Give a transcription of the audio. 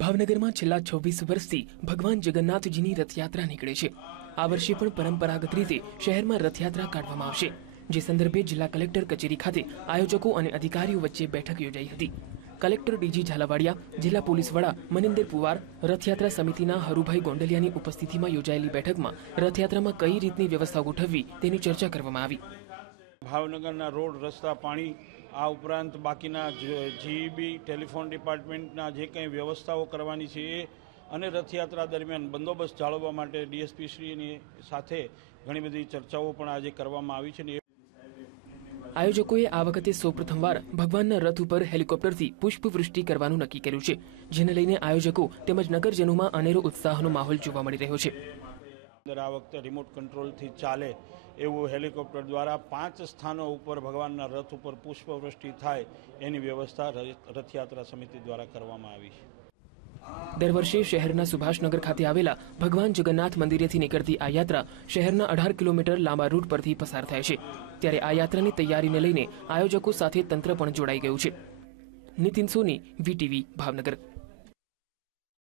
ભાવનગરમાં છેલ્લા છવ્વીસ વર્ષથી ભગવાન જગન્નાથજીની રથયાત્રા નીકળે છે. આ વર્ષે પણ પરંપરાગત રીતે શહેરમાં રથયાત્રા કાઢવામાં આવશે, જે સંદર્ભે જિલ્લા કલેક્ટર કચેરી ખાતે આયોજકો અને અધિકારીઓ વચ્ચે બેઠક યોજાઈ હતી. કલેક્ટર ડીજી ઝાલાવાડિયા, જિલ્લા પોલીસ વડા મનિંદર પુવાર, રથયાત્રા સમિતિના હરુભાઈ ગોંડલિયાની ઉપસ્થિતિમાં યોજાયેલી બેઠકમાં રથયાત્રામાં કઈ રીતની વ્યવસ્થા ગોઠવવી તેની ચર્ચા કરવામાં આવી. ભાવનગરના રોડ, રસ્તા, પાણી, આ ઉપરાંત બાકીના જીઈબી ટેલિફોન ડિપાર્ટમેન્ટના જે કંઈ વ્યવસ્થાઓ કરવાની છે એ અને રથયાત્રા દરમિયાન બંદોબસ્ત જાળવવા માટે ડીએસપી શ્રીની સાથે ઘણી બધી ચર્ચાઓ પણ આજે કરવામાં આવી છે આયોજકોએ આ વખતે સૌપ્રથમવાર ભગવાનના રથ ઉપર હેલિકોપ્ટરથી પુષ્પવૃષ્ટિ કરવાનું નક્કી કર્યું છે, જેને લઈને આયોજકો તેમજ નગરજનોમાં અનેરો ઉત્સાહનો માહોલ જોવા મળી રહ્યો છે. અંદર આ વખતે રિમોટ કંટ્રોલથી ચાલે એવું હેલિકોપ્ટર દ્વારા પાંચ સ્થાનો ઉપર ભગવાનના રથ ઉપર પુષ્પવૃષ્ટિ થાય એની વ્યવસ્થા રથયાત્રા સમિતિ દ્વારા કરવામાં આવી છે. દર વર્ષે શહેરના સુભાષનગર ખાતે આવેલા ભગવાન જગન્નાથ મંદિરેથી નીકળતી આ યાત્રા શહેરના અઢાર કિલોમીટર લાંબા રૂટ પરથી પસાર થાય છે. ત્યારે આ યાત્રાની તૈયારીને લઈને આયોજકો સાથે તંત્ર પણ જોડાઈ ગયું છે. નીતિન સોની, વીટીવી, ભાવનગર.